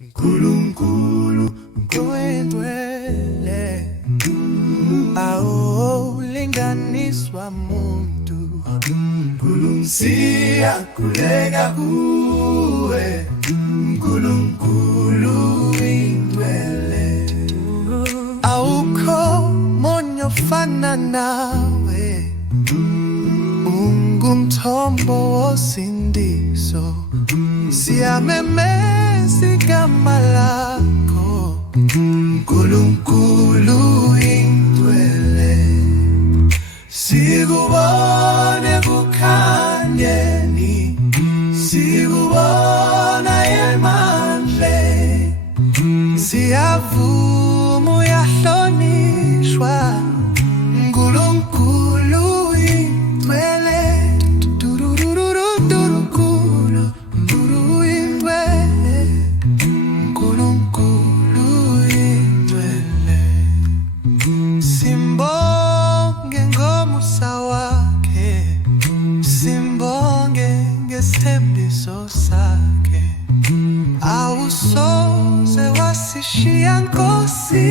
Nkulunkulu ngowedwele awulinganiswa muntu siyakhuleka kuwe Nkulunkulu indwele awukho monye ofana nawe ungumthombo wosindiso siyamemeza igama lakho Nkulunkulu indwele sikubone kukhanyeni sikubona emandle siyavuma uyahlonishwa Nkulunkulu indwele Simbonge ngomusa wakhe simbonge ngesithembiso sakhe awusoze wasishiya Nkosi